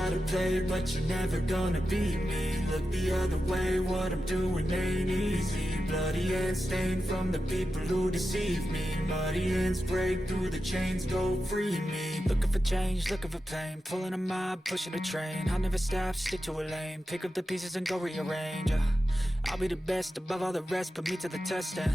gotta play, but you're never gonna beat me. Look the other way, what I'm doing ain't easy. Bloody hands stained from the people who deceive me. Muddy hands break through the chains, go free me. Looking for change, looking for pain, pulling a mob, pushing a train. I'll never stop, stick to a lane, pick up the pieces and go rearrange. I'll be the best above all the rest, put me to the test and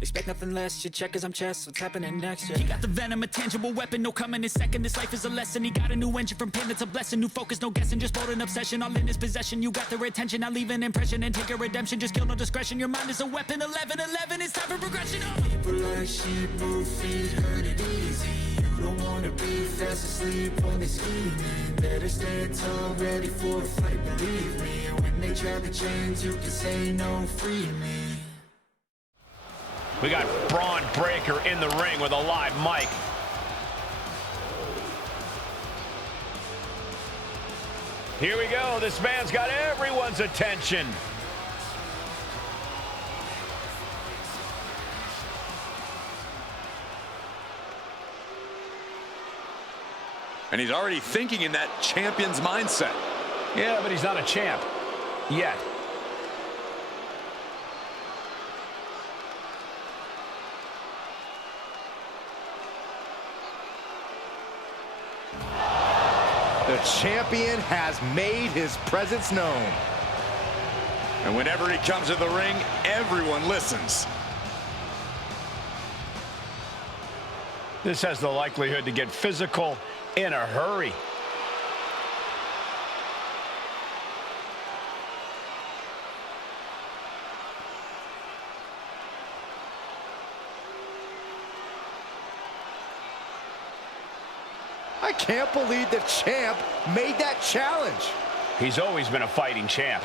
expect nothing less. You check as I'm chess, what's happening next? Yeah. He got the venom, a tangible weapon, no coming in second. This life is a lesson. He got a new engine from pain, it's a blessing. New focus, no guessing, just bold and obsession. All in his possession, you got their attention. I'll leave an impression and take a redemption. Just kill, no discretion. Your mind is a weapon. 11-11, it's time for progression. People like sheep move feet, hurt it easy. You don't wanna be fast asleep when they scheming. Better stand tall, ready for a fight, believe me. When they try the chains, you can say no, free me. We got Braun Breaker in the ring with a live mic. Here we go. This man's got everyone's attention. And he's already thinking in that champion's mindset. Yeah, but he's not a champ. Yet. The champion has made his presence known. And whenever he comes to the ring, everyone listens. This has the likelihood to get physical in a hurry. I can't believe the champ made that challenge. He's always been a fighting champ.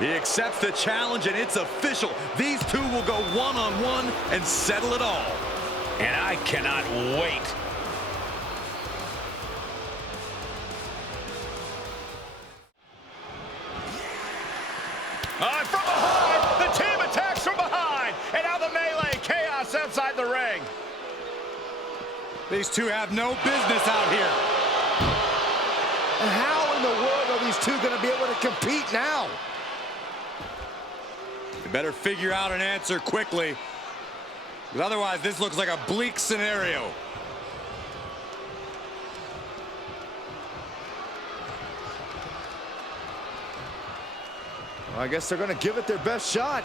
He accepts the challenge, and it's official. These two will go one-on-one and settle it all. And I cannot wait. From behind, the team attacks from behind, and now the melee chaos outside the ring. These two have no business out here. How in the world are these two going to be able to compete now? You better figure out an answer quickly, because otherwise this looks like a bleak scenario. Well, I guess they're going to give it their best shot.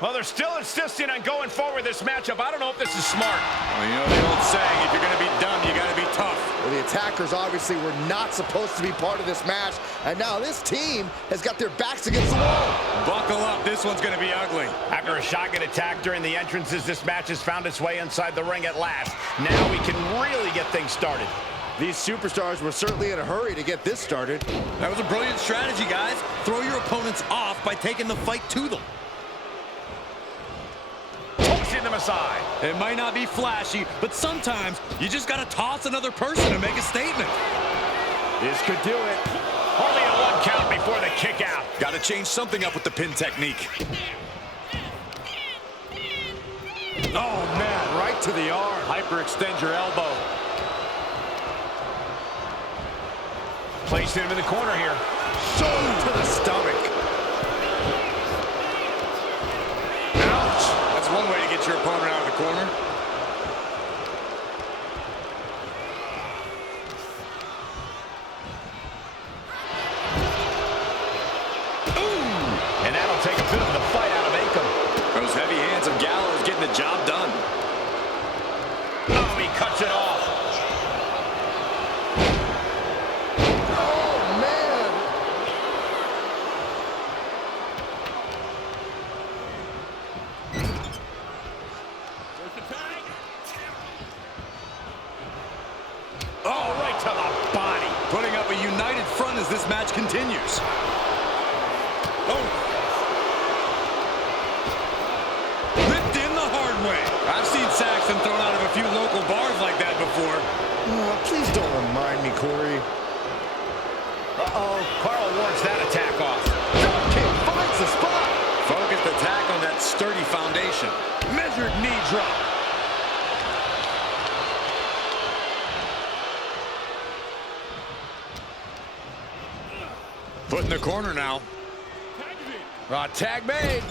Well, they're still insisting on going forward this matchup. I don't know if this is smart. Well, you know the old saying, if you're going to be dumb, you got to be tough. Well, the attackers obviously were not supposed to be part of this match, and now this team has got their backs against the wall. Buckle up, this one's going to be ugly. After a shotgun attack during the entrances, this match has found its way inside the ring at last. Now we can really get things started. These superstars were certainly in a hurry to get this started. That was a brilliant strategy, guys. Throw your opponents off by taking the fight to them. Tossing them aside. It might not be flashy, but sometimes you just got to toss another person to make a statement. This could do it. Only a one count before the kick out. Got to change something up with the pin technique. Oh, man, right to the arm. Hyperextend your elbow. Placed him in the corner here. Shoulder to the stomach. Ouch. That's one way to get your opponent out of the corner. Ooh. And that'll take a bit of the fight out of Akam. Those heavy hands of Gallows getting the job done. Oh, he cuts it off. Oh, right to the body. Putting up a united front as this match continues. Oh. Ripped in the hard way. I've seen Saxton thrown out of a few local bars like that before. Please don't remind me, Corey. Uh-oh. Carl wards that attack off. Drop kick finds the spot. drop. Put in the corner now. Tag made.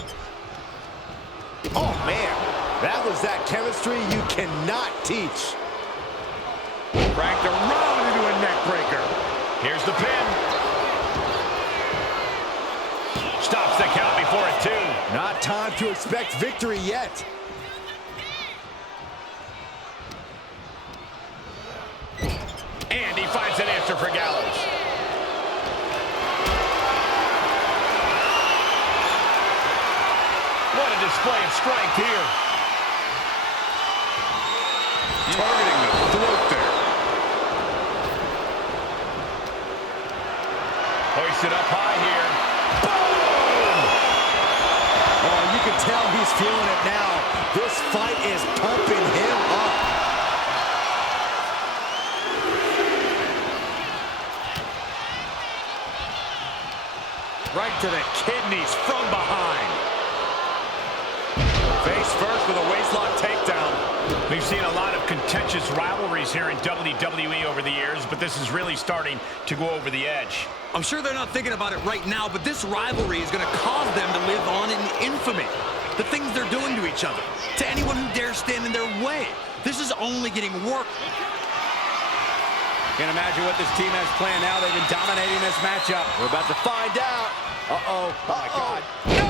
Oh, man. That was that chemistry you cannot teach. Cranked around into a neck breaker. Here's the pin. Stops the count before a 2. Not time to expect victory yet. And he finds an answer for Gallows. What a display of strength here. Targeting the throat there. Hoisted up high here. Oh, you can tell he's feeling it now. This fight is pumping him up. Right to the kidneys from behind. Face first with a waistlock takedown. We've seen a lot of contentious rivalries here in WWE over the years, but this is really starting to go over the edge. I'm sure they're not thinking about it right now, but this rivalry is going to cause them to live on in infamy. The things they're doing to each other, to anyone who dares stand in their way. This is only getting worse. Can't imagine what this team has planned now. They've been dominating this matchup. We're about to find out. Uh-oh. Oh, my God. No!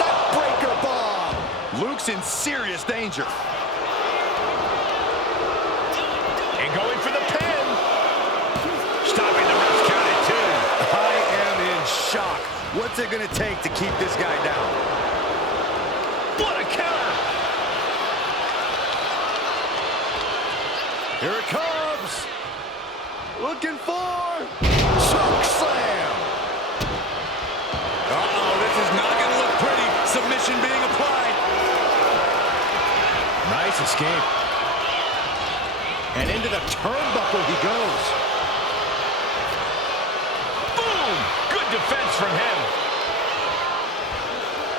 Neck breaker bomb! Luke's in serious danger. And going for the pin. Stopping the ref's count at 2. I am in shock. What's it going to take to keep this guy down? What a counter. Here it comes. Looking for choke slam. Uh-oh, this is not going to look pretty. Submission being applied. Nice escape. And into the turnbuckle he goes. Boom! Good defense from him.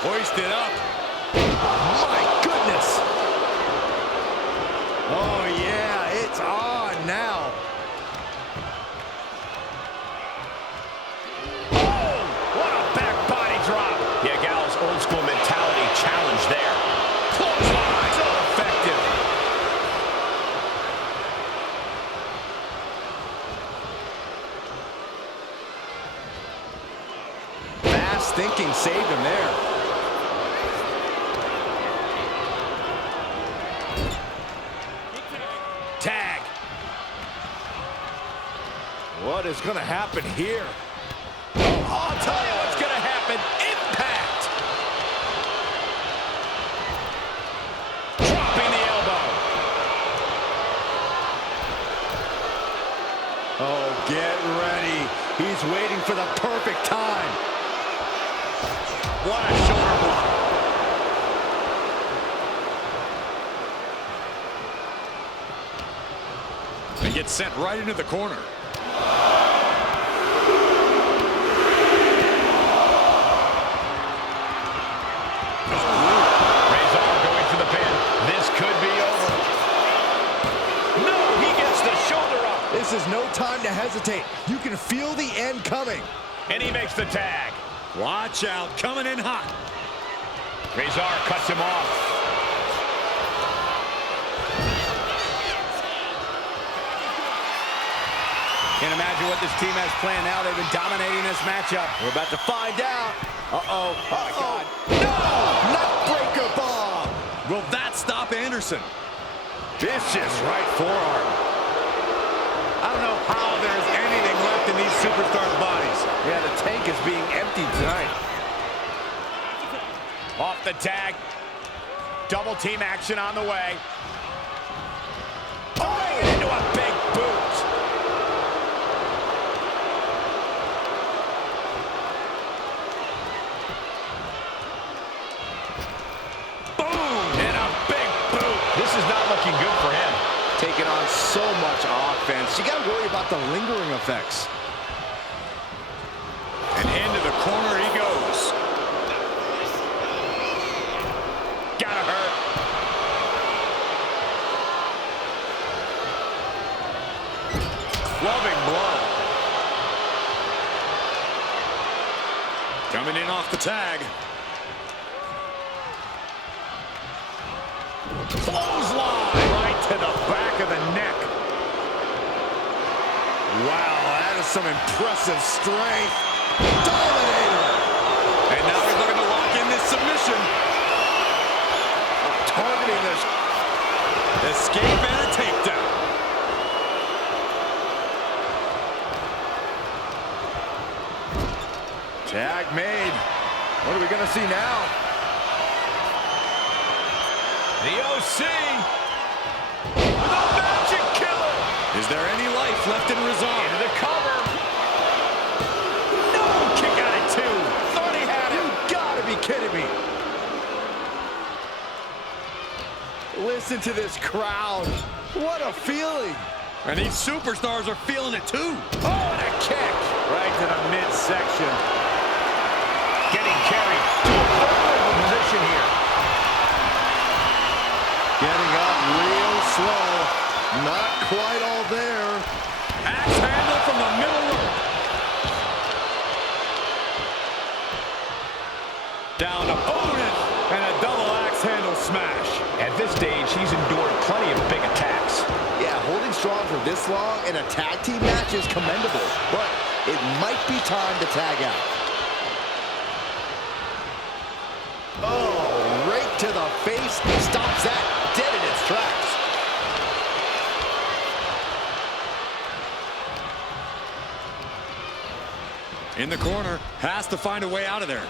Hoisted up. My goodness. Oh, yeah, it's on now. Oh! What a back body drop. Yeah, Gallows' old school mentality challenge there. Clothesline. So effective. Fast thinking saved him there. Tag. What is going to happen here? I'll tell you what's going to happen. Impact. Dropping the elbow. Oh, get ready. He's waiting for the perfect time. What a shoulder block. And gets sent right into the corner. This is no time to hesitate. You can feel the end coming. And he makes the tag. Watch out, coming in hot. Razor cuts him off. Can't imagine what this team has planned now. They've been dominating this matchup. We're about to find out. Uh-oh. Oh, my God. No! Neckbreaker bomb! Will that stop Anderson? Vicious right forearm. I don't know how there's anything left in these superstars' bodies. Yeah, the tank is being emptied tonight. Off the tag. Double team action on the way. Oh, into a big boot. Boom! And a big boot. This is not looking good for him. Taking on so much offense. You got to worry about the lingering effects. And into the corner he goes. Gotta hurt. moving in off the tag. Clothesline right to the back of the neck. Wow, that is some impressive strength. Dominator. And now he's looking to lock in this submission. Targeting this. Escape and a takedown. Tag made. What are we going to see now? The OC. The Magic Killer. Is there any life left in Rizal? Into the cover. No, kick out at 2. Thought he had it. You gotta be kidding me. Listen to this crowd. What a feeling. And these superstars are feeling it too. Oh, and a kick. Right to the midsection. Getting carried to a vulnerable position here. Getting up real slow. Not quite all there. Axe handle from the middle rope. Down opponent. And a double axe handle smash. At this stage, he's endured plenty of big attacks. Yeah, holding strong for this long in a tag team match is commendable, but it might be time to tag out. Oh, right to the face. Stops that dead in its tracks. In the corner. Has to find a way out of there.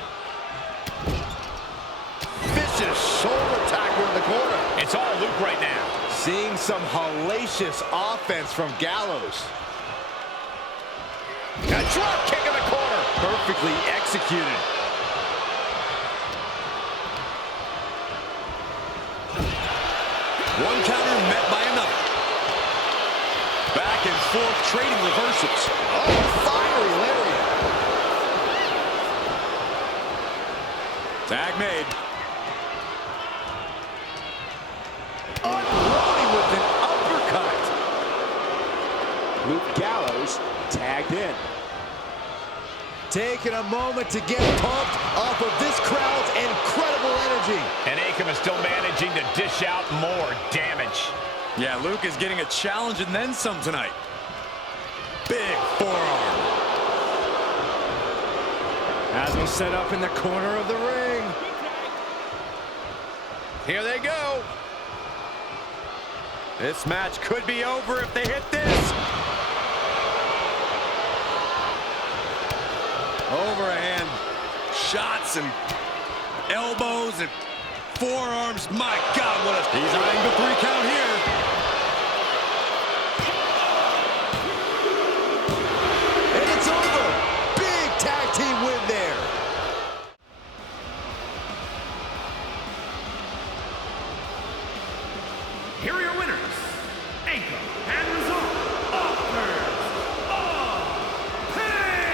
Vicious shoulder tackle in the corner. It's all Luke right now. Seeing some hellacious offense from Gallows. A drop kick in the corner. Perfectly executed. One counter met by another. Back and forth trading reversals. Oh, fiery lariat. Tag made. Unloading with an uppercut. Luke Gallows tagged in. Taking a moment to get pumped off of this crowd's incredible energy. And Akam is still managing to dish out more damage. Yeah, Luke is getting a challenge and then some tonight. Big forearm. As we set up in the corner of the ring. Here they go. This match could be over if they hit this. Overhand shots and elbows and forearms. My God, what a... He's eyeing the 3 count here. And it's over. Big tag team win there. Here are your winners, Akam and Rizal, authors of pain.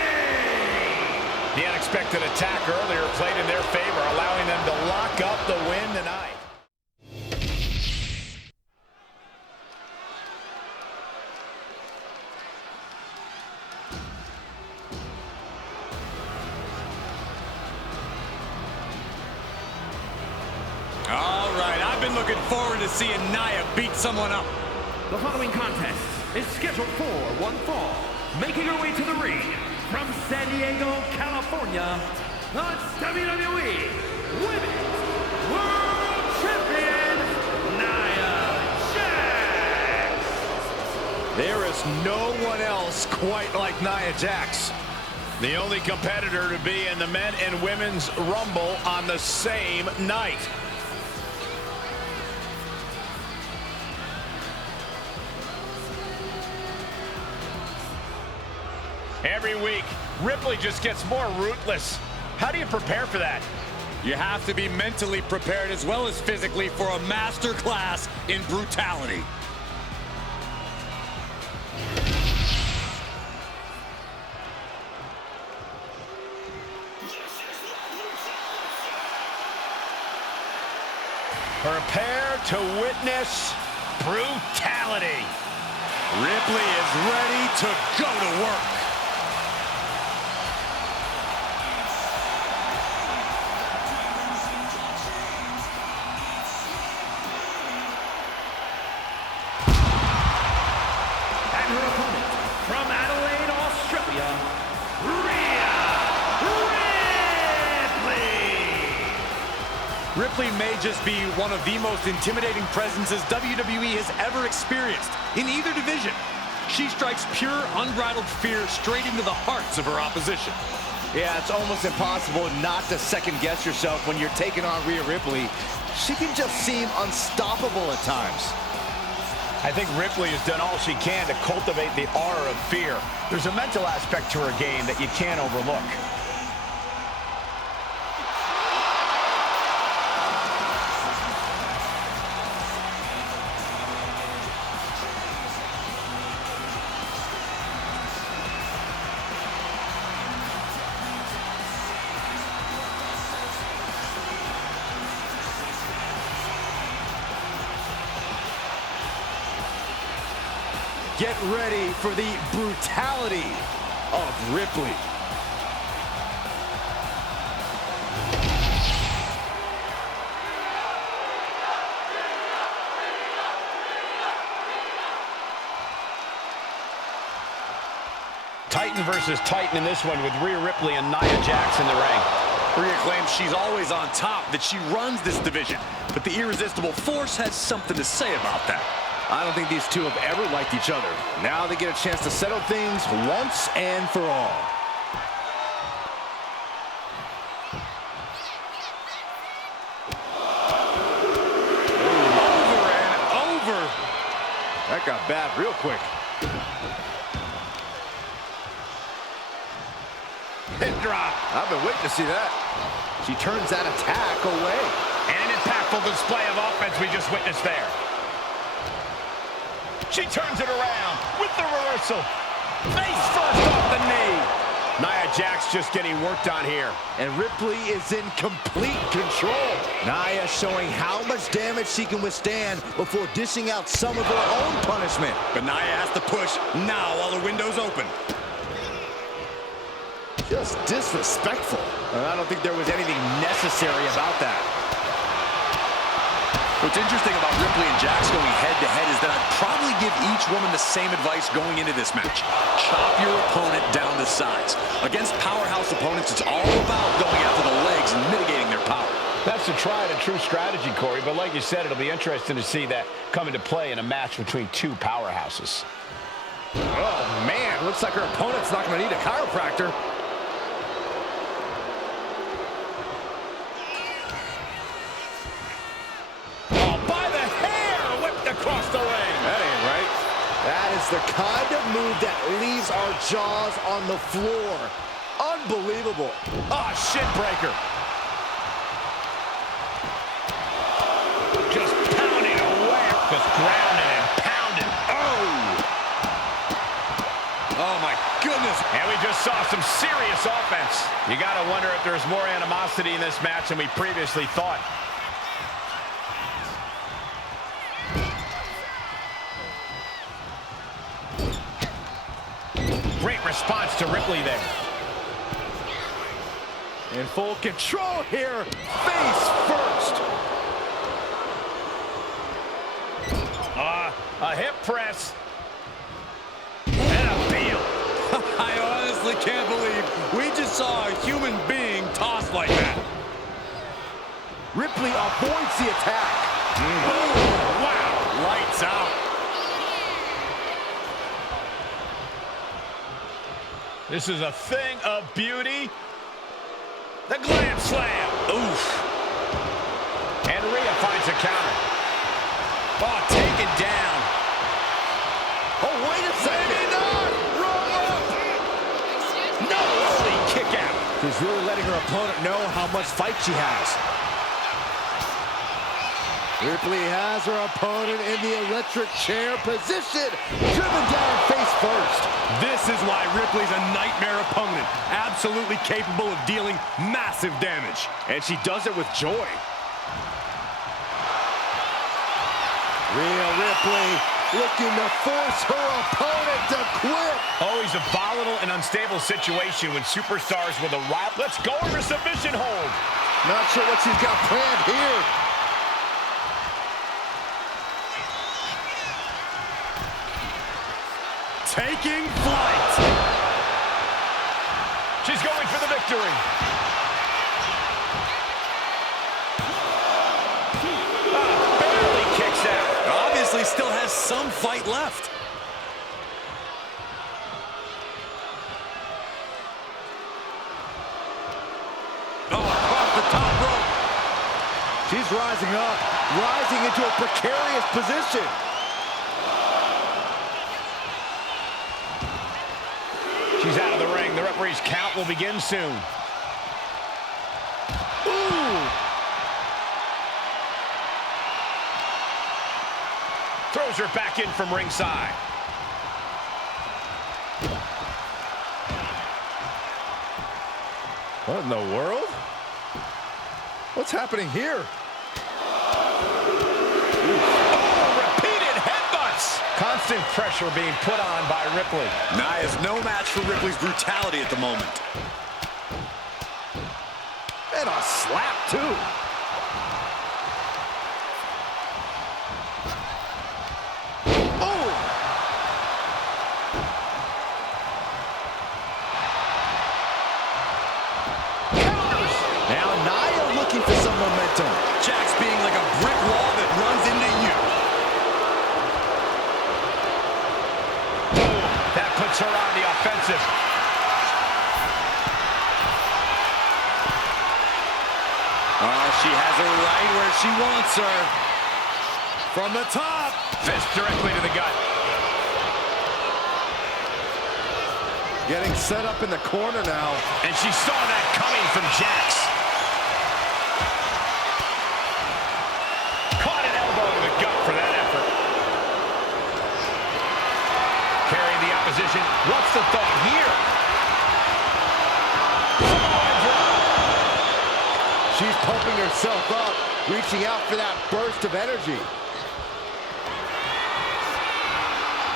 The unexpected attack earlier played in their favor, allowing them to lock up the win tonight. All right, I've been looking forward to seeing Nia beat someone up. The following contest is scheduled for one fall. Making her way to the ring from San Diego, California, the WWE Women's World Champion, Nia Jax. There is no one else quite like Nia Jax. The only competitor to be in the men and women's Rumble on the same night. Every week, Ripley just gets more ruthless. How do you prepare for that? You have to be mentally prepared as well as physically for a master class in brutality. Prepare to witness brutality. Ripley is ready to go to work. Ripley may just be one of the most intimidating presences WWE has ever experienced in either division. She strikes pure, unbridled fear straight into the hearts of her opposition. Yeah, it's almost impossible not to second-guess yourself when you're taking on Rhea Ripley. She can just seem unstoppable at times. I think Ripley has done all she can to cultivate the aura of fear. There's a mental aspect to her game that you can't overlook. Get ready for the brutality of Ripley. Titan versus Titan in this one with Rhea Ripley and Nia Jax in the ring. Rhea claims she's always on top, that she runs this division. But the irresistible force has something to say about that. I don't think these two have ever liked each other. Now they get a chance to settle things once and for all. Over and over. That got bad real quick. Hit drop. I've been waiting to see that. She turns that attack away. And an impactful display of offense we just witnessed there. She turns it around with the reversal. Face first off the knee. Nia Jax just getting worked on here. And Ripley is in complete control. Nia showing how much damage she can withstand before dishing out some of her own punishment. But Nia has to push now while the window's open. Just disrespectful. And I don't think there was anything necessary about that. What's interesting about Ripley and Jax going head-to-head is that I'd probably give each woman the same advice going into this match. Chop your opponent down to size. Against powerhouse opponents, it's all about going after the legs and mitigating their power. That's a tried and true strategy, Corey, but like you said, it'll be interesting to see that come into play in a match between two powerhouses. Oh, man. Looks like her opponent's not going to need a chiropractor. Across the ring. That ain't right. That is the kind of move that leaves our jaws on the floor. Unbelievable. Ah, shin breaker. Just pounding away. Just grounding and pounding. Oh my goodness. And we just saw some serious offense. You got to wonder if there's more animosity in this match than we previously thought. Great response to Ripley there. In full control here, face first. A hip press. And a heel. I honestly can't believe we just saw a human being tossed like that. Ripley avoids the attack. Boom. Wow, lights out. This is a thing of beauty. The glam slam. Oof. And Rhea finds a counter. Oh, taken down. Oh, wait a second. Maybe not. Roll up. No, rolling kick out. She's really letting her opponent know how much fight she has. Ripley has her opponent in the electric chair position. Driven down face first. This is why Ripley's a nightmare opponent. Absolutely capable of dealing massive damage. And she does it with joy. Rhea Ripley looking to force her opponent to quit. Always a volatile and unstable situation when superstars with a rival. Let's go over submission hold. Not sure what she's got planned here. Taking flight. She's going for the victory. obviously still has some fight left. Oh, across the top rope. She's rising up, rising into a precarious position. She's out of the ring. The referee's count will begin soon. Ooh! Throws her back in from ringside. What in the world? What's happening here? Oh, repeated headbutts! Constant pressure being put on by Ripley. Nia's no match for Ripley's brutality at the moment. And a slap, too. Jax being like a brick wall that runs into you. Boom. That puts her on the offensive. Oh, she has her right where she wants her. From the top. Fist directly to the gut. Getting set up in the corner now. And she saw that coming from Jax. For that effort. Carrying the opposition. What's the thought here? She's pumping herself up, reaching out for that burst of energy.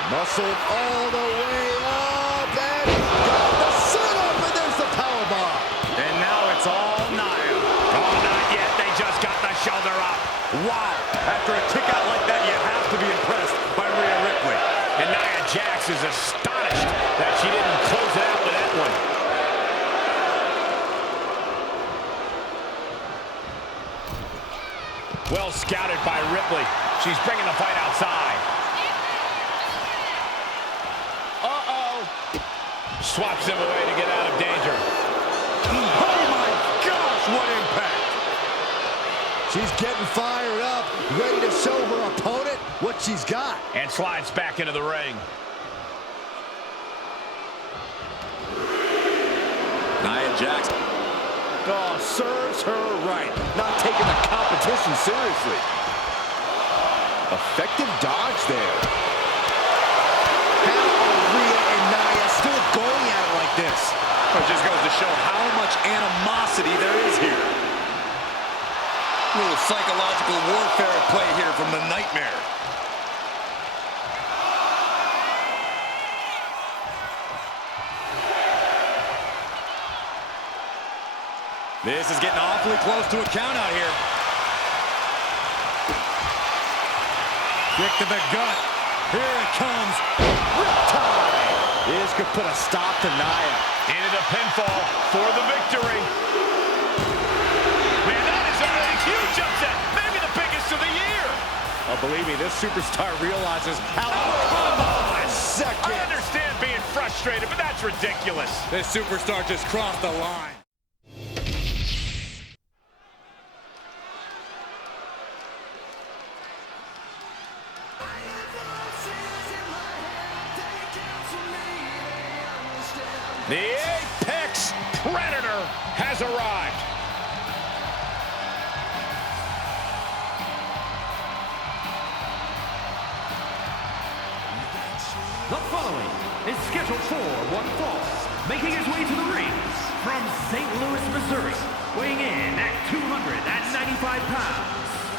Muscled all the way up, and got the setup, and there's the powerbomb. And now it's all Nia. Oh, not yet. They just got the shoulder up. Wow. After a kick out like that, you have to be impressed by Rhea Ripley. And Nia Jax is astonished that she didn't close it out with that one. Well scouted by Ripley. She's bringing the fight outside. Uh-oh. Swaps him away to get out of danger. Oh, my gosh, what impact. She's getting fired up, ready to show her opponent what she's got. And slides back into the ring. Nia Jax. Oh, serves her right. Not taking the competition seriously. Effective dodge there. How are Rhea and Nia still going at it like this? It just goes to show how much animosity there is here. A little psychological warfare at play here from the Nightmare. This is getting awfully close to a count out here. Kick to the gut. Here it comes. Riptide. This could put a stop to Nia. Into the pinfall for the victory. Man, that is a huge upset. Maybe the biggest of the year. Oh, believe me, this superstar realizes how... Come on! Second. I understand being frustrated, but that's ridiculous. This superstar just crossed the line. The Apex Predator has arrived. The following is scheduled for one fall, making his way to the ring from St. Louis, Missouri, weighing in at 295 pounds,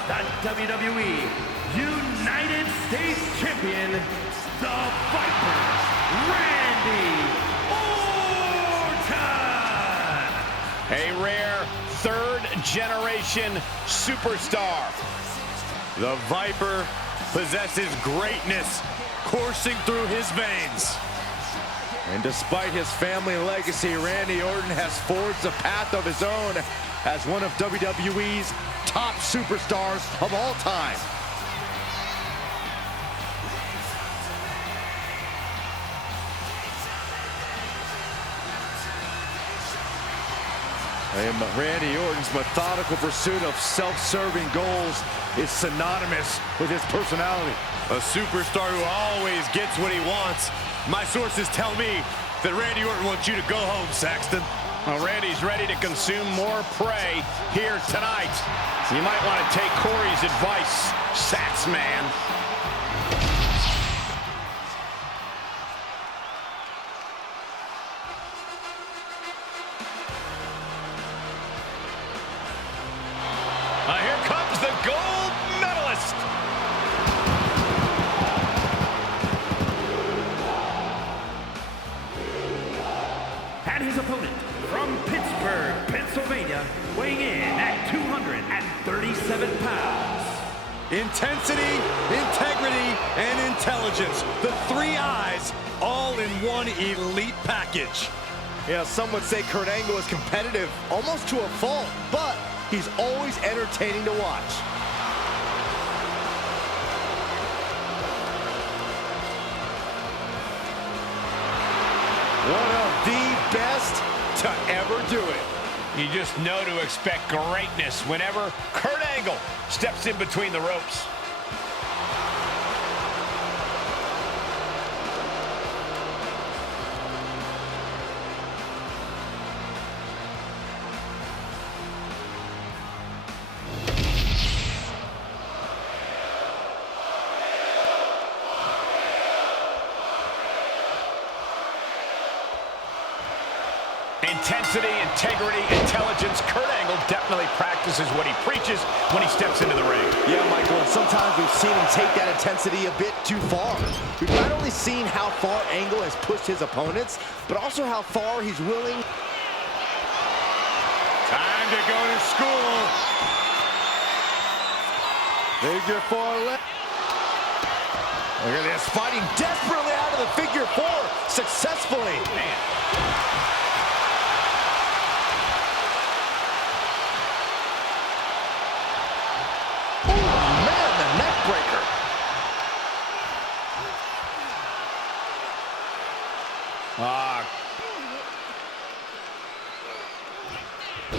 the WWE United States Champion, the Viper, Randy Orton! A rare third-generation superstar. The Viper possesses greatness coursing through his veins. And despite his family legacy, Randy Orton has forged a path of his own as one of WWE's top superstars of all time. And Randy Orton's methodical pursuit of self-serving goals is synonymous with his personality. A superstar who always gets what he wants. My sources tell me that Randy Orton wants you to go home, Saxton. Well, Randy's ready to consume more prey here tonight. So you might want to take Corey's advice, Sax man. Here comes the gold medalist. And his opponent from Pittsburgh, Pennsylvania, weighing in at 237 pounds. Intensity, integrity, and intelligence. The three I's all in one elite package. Yeah, some would say Kurt Angle is competitive, almost to a fault, but he's always entertaining to watch. One of the best to ever do it. You just know to expect greatness whenever Kurt Angle steps in between the ropes. Intensity, integrity, intelligence. Kurt Angle definitely practices what he preaches when he steps into the ring. Yeah, Michael, and sometimes we've seen him take that intensity a bit too far. We've not only seen how far Angle has pushed his opponents, but also how far he's willing. Time to go to school. Figure four left. Look at this, fighting desperately out of the figure four, successfully. Man.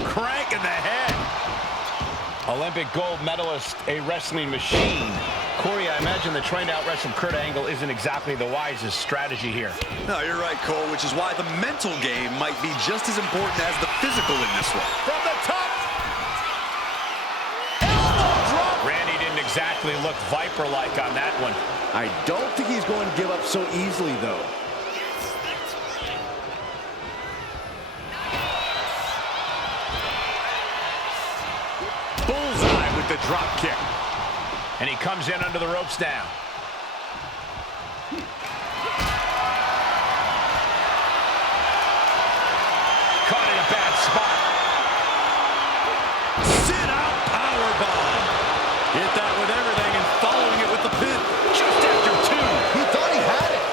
Crank in the head. Olympic gold medalist, a wrestling machine. Corey, I imagine the trying to out-wrestle Kurt Angle isn't exactly the wisest strategy here. No, you're right, Cole, which is why the mental game might be just as important as the physical in this one. From the top. Elbow drop. Randy didn't exactly look Viper-like on that one. I don't think he's going to give up so easily, though. Bullseye with the drop kick. And he comes in under the ropes now. Caught in a bad spot. Sit out powerbomb. Hit that with everything and following it with the pin. Just after two. He thought he had it.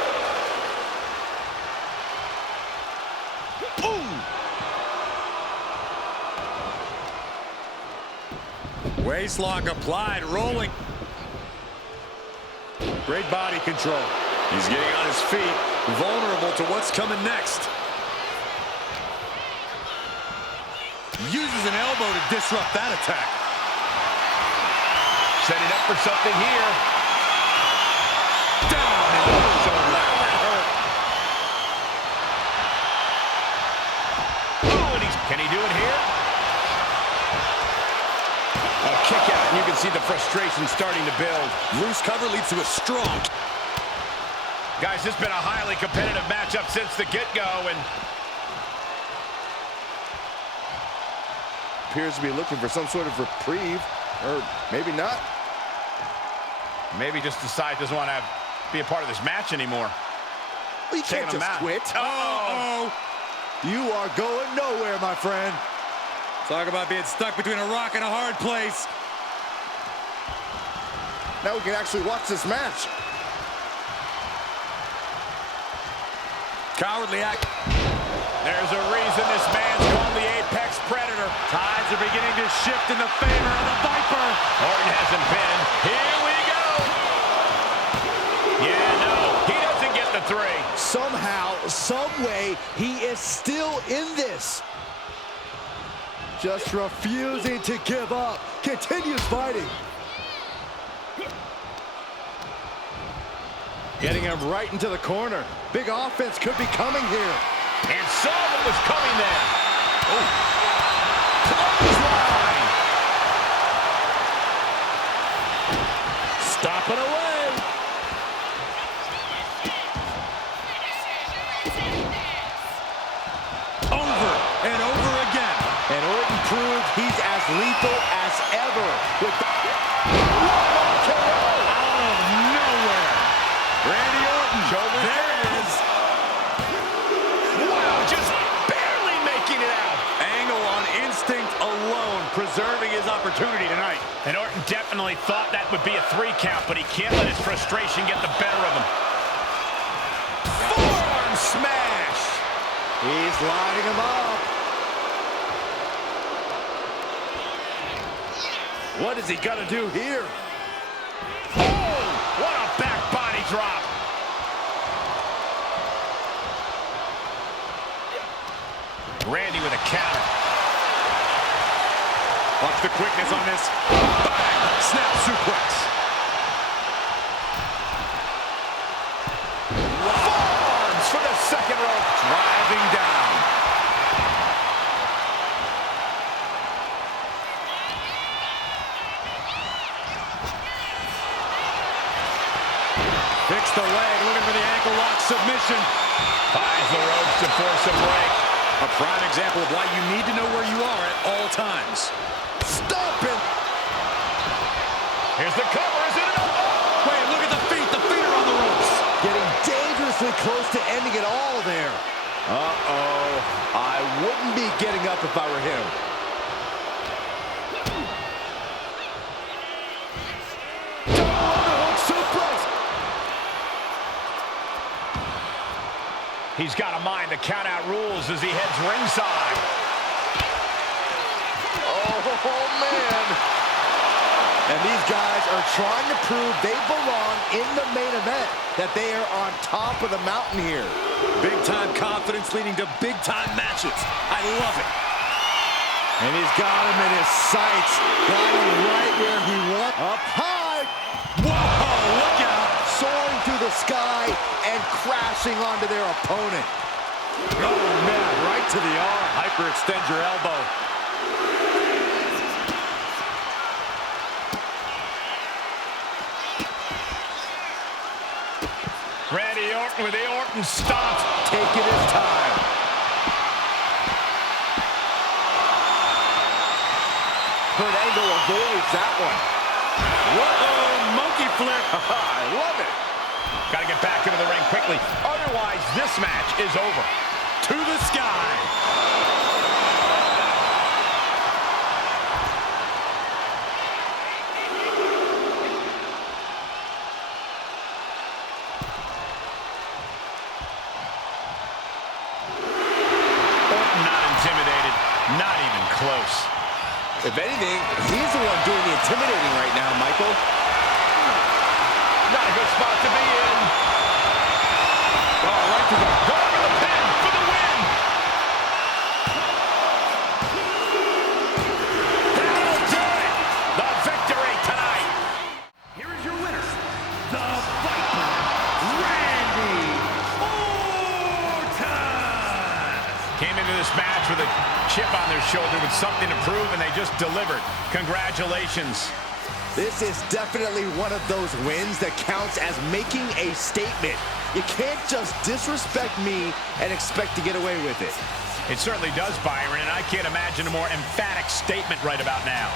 Boom. Waistlock applied, rolling. Great body control. He's getting on his feet, vulnerable to what's coming next. Uses an elbow to disrupt that attack. Setting up for something here. Down. So loud that hurt. Oh, and can he do it here? A kick out, and you can see the frustration starting to build. Loose cover leads to a strong. Guys, this has been a highly competitive matchup since the get-go, and Appears to be looking for some sort of reprieve, or maybe not. maybe just decides doesn't want to be a part of this match anymore. Well, you can't just quit. Uh-oh. You are going nowhere, my friend. Talk about being stuck between a rock and a hard place. Now we can actually watch this match. Cowardly act. There's a reason this man's called the Apex Predator. Tides are beginning to shift in the favor of the Viper. Orton hasn't been. Here we go. Yeah, no, he doesn't get the three. Somehow, some way, he is still in this. just refusing to give up. Continues fighting. Getting him right into the corner. Big offense could be coming here. And saw what was coming there. Oh. Clothesline. Stopping away. Over and over again. And Orton proved he's as lethal as ever with the Out of nowhere. Randy Orton. Shoulder. There it is. Wow, just barely making it out. Angle on instinct alone, preserving his opportunity tonight. And Orton definitely thought that would be a 3 count, but he can't let his frustration get the better of him. Forearm smash. He's lining him up. What is he gonna do here? Oh, what a back body drop. Randy with a counter. Watch the quickness on this. Bang! Snap suplex. Forearms for the second rope. Driving down. Fix the leg, looking for the ankle lock submission. Finds the ropes to force a break. A prime example of why you need to know where you are at all times. Stop it! Here's the cover, is it enough? Wait, look at the feet. The feet are on the ropes. Getting dangerously close to ending it all there. Uh-oh. I wouldn't be getting up if I were him. He's got a mind to count out rules as he heads ringside. Oh, man. And these guys are trying to prove they belong in the main event, that they are on top of the mountain here. Big-time confidence leading to big-time matches. I love it. And he's got him in his sights. Got him right where he wants. Up high. Whoa, look out. Soaring through the sky and crashing onto their opponent. Oh, man, right to the arm. Hyperextend your elbow. Randy Orton with the Orton stomp. Taking his time. Kurt Angle avoids that one. Whoa, monkey flip. I love it. Got to get back into the ring quickly. Otherwise, this match is over. To the sky. Orton not intimidated. Not even close. If anything, he's the one doing the intimidating right now, Michael. Not a good spot to be in. Oh, right to the... Going for the pin for the win. That'll do it. The victory tonight. Here is your winner, the Viper, Randy Orton! Came into this match with a chip on their shoulder with something to prove, and they just delivered. Congratulations. This is definitely one of those wins that counts as making a statement. You can't just disrespect me and expect to get away with it. It certainly does, Byron, and I can't imagine a more emphatic statement right about now.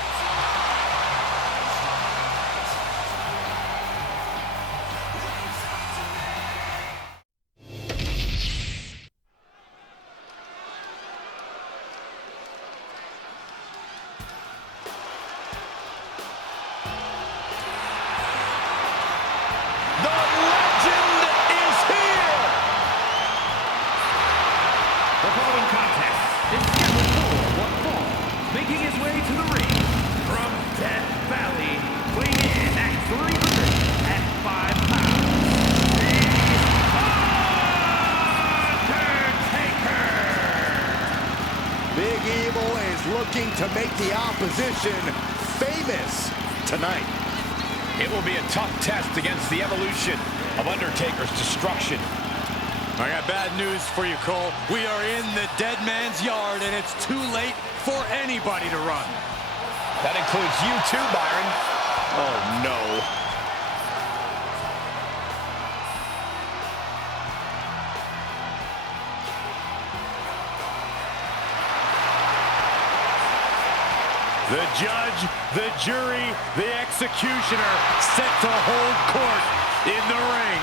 The following contest is scheduled for one fall. Making his way to the ring to make the opposition famous tonight. It will be a tough test against the evolution of Undertaker's destruction. I got bad news for you, Cole. We are in the dead man's yard, and it's too late for anybody to run. That includes you too, Byron. Oh, no. The judge, the jury, the executioner set to hold court in the ring.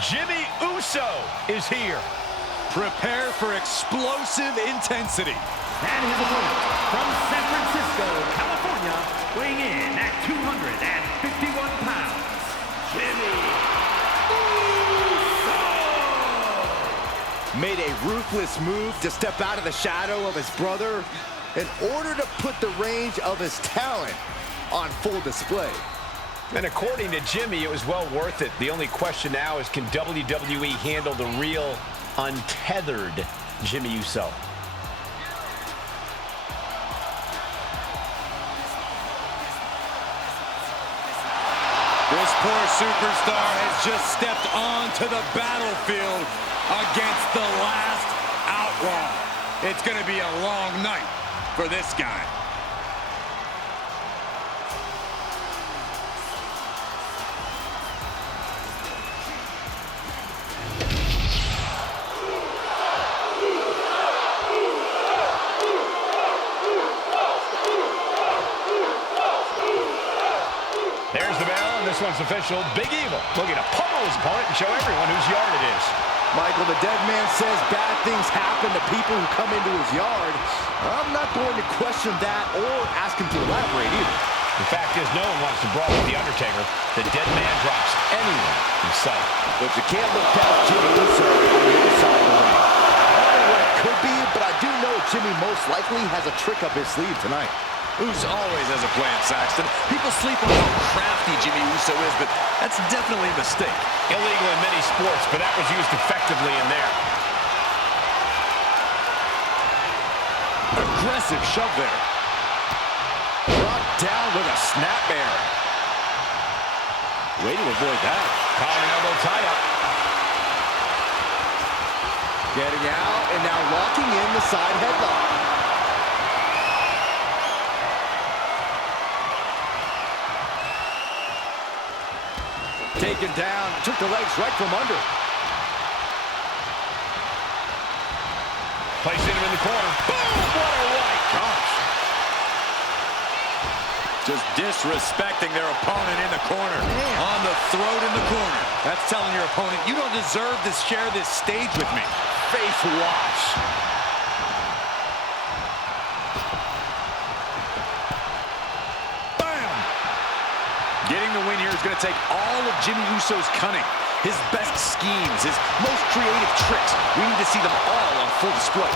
Jimmy Uso is here. Prepare for explosive intensity. And his opponent from San Francisco, California, weighing in at 251 pounds, Jimmy Uso! Made a ruthless move to step out of the shadow of his brother in order to put the range of his talent on full display. And according to Jimmy, it was well worth it. The only question now is, can WWE handle the real, untethered Jimmy Uso? This poor superstar has just stepped onto the battlefield against the last outlaw. It's going to be a long night for this guy. There's the bell, and this one's official. Big Evil looking to pummel his opponent and show everyone whose yard it is. Michael, the dead man says bad things happen to people who come into his yard. I'm not going to question that or ask him to elaborate either. The fact is, no one wants to brawl with The Undertaker. The dead man drops anyone in sight. But you can't look past Jimmy Uso on the other side of the ring. I don't know what it could be, but I do know Jimmy most likely has a trick up his sleeve tonight. Uso always has a plan, Saxton. People sleep on how crafty Jimmy Uso is, but that's definitely a mistake. Illegal in many sports, but that was used effectively in there. Aggressive shove there. Brought down with a snapmare. Way to avoid that. Collar and elbow tie up. Getting out and now locking in the side headlock. Taken down, took the legs right from under. Placing him in the corner. Boom! What a right. Gosh. Just disrespecting their opponent in the corner. Man. On the throat in the corner. That's telling your opponent, you don't deserve to share this stage with me. Face wash. Getting the win here is going to take all of Jimmy Uso's cunning, his best schemes, his most creative tricks. We need to see them all on full display.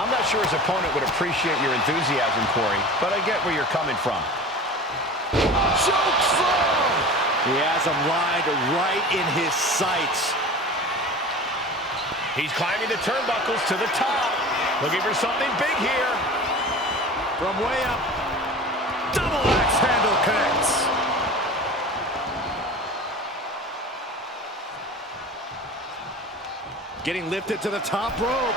I'm not sure his opponent would appreciate your enthusiasm, Corey, but I get where you're coming from. Choke slam! He has him lined right in his sights. He's climbing the turnbuckles to the top. Looking for something big here. From way up, double axe handle connects. Getting lifted to the top rope.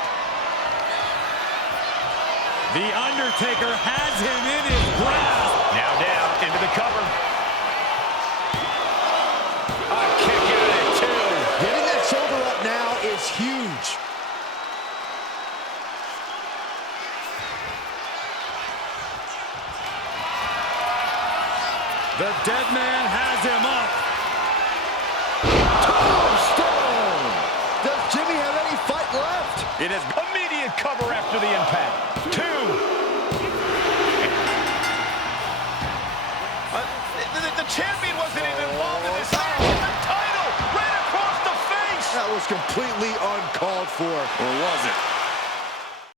The Undertaker has him in his grasp. Now down into the cover. A kick out at two. Getting that shoulder up now is huge. The dead man has him up. Tombstone! Does Jimmy have any fight left? It is immediate cover after the impact. Two. The champion wasn't even involved in this match. The title right across the face. That was completely uncalled for. Or was it?